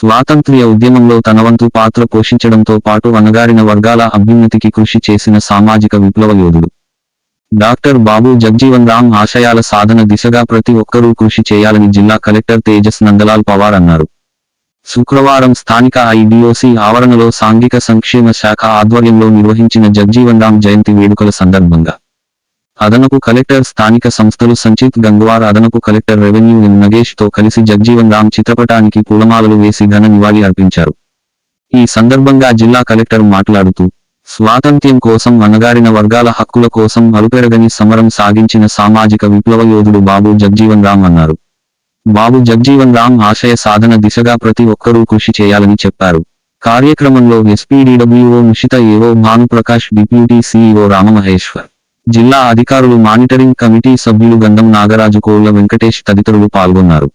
స్వాతంత్ర్య ఉద్యమంలో తనవంతు పాత్ర పోషించడంతో పాటు అణగారిన వర్గాల అభ్యున్నతికి కృషి చేసిన సామాజిక విప్లవ యోధుడు. డాక్టర్ బాబు జగ్జీవన్ రామ్ ఆశయాల సాధన దిశగా ప్రతి ఒక్కరూ కృషి చేయాలని జిల్లా కలెక్టర్ తేజస్ నందలాల్ పవార్ అన్నారు. శుక్రవారం స్థానిక ఐడిఓసి ఆవరణలో సాంఘిక సంక్షేమ శాఖ ఆధ్వర్యంలో నిర్వహించిన జగ్జీవన్ రామ్ జయంతి వేడుకల సందర్భంగా అదనపు కలెక్టర్ స్థానిక సంస్థలు సంచిత్ గంగ్వార్, అదనపు కలెక్టర్ రెవెన్యూ ఎన్ నగేష్ తో కలిసి జగ్జీవన్ రామ్ చిత్రపటానికి పూలమాలలు వేసి ఘన నివాళి అర్పించారు. ఈ సందర్భంగా జిల్లా కలెక్టర్ మాట్లాడుతూ, స్వాతంత్ర్యం కోసం అణగారిన వర్గాల హక్కుల కోసం అలుపెరగని సమరం సాగించిన సామాజిక విప్లవ యోధుడు బాబు జగ్జీవన్ రామ్ అన్నారు. బాబు జగ్జీవన్ రామ్ ఆశయ సాధన దిశగా ప్రతి ఒక్కరూ కృషి చేయాలని చెప్పారు. కార్యక్రమంలో ఎస్పీడీడబ్ల్యూఓ నిషిత, ఏఓ భానుప్రకాష్, డిప్యూటీ సీఈఓ రామమహేశ్వర్, జిల్లా అధికారులు, మానిటరింగ్ కమిటీ సభ్యులు గంధం నాగరాజు, కోళ్ల వెంకటేష్ తదితరులు పాల్గొన్నారు.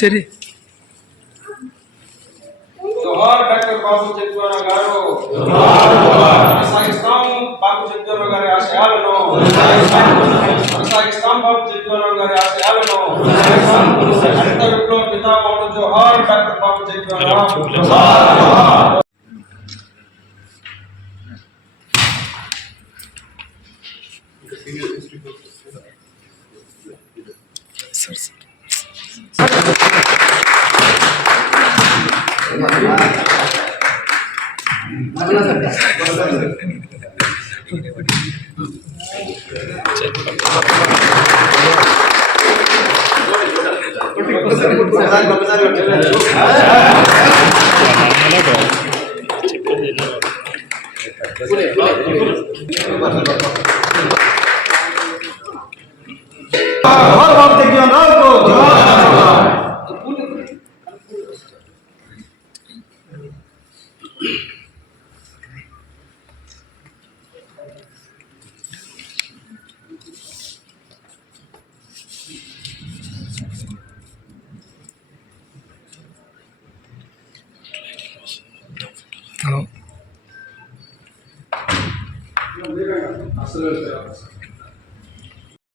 చరి జోహార్ డాక్టర్ బాబు జగ్జీవన్ గారు, కొనసాగిస్తాం బాబు జగ్జీవన్ గారి ఆశయాలను, కొనసాగిస్తాం బాబు జగ్జీవన్ గారి ఆశయాలను. హరిత విప్లవ పితామహుడు జోహార్ డాక్టర్ బాబు జగ్జీవన్ రామ్. హలో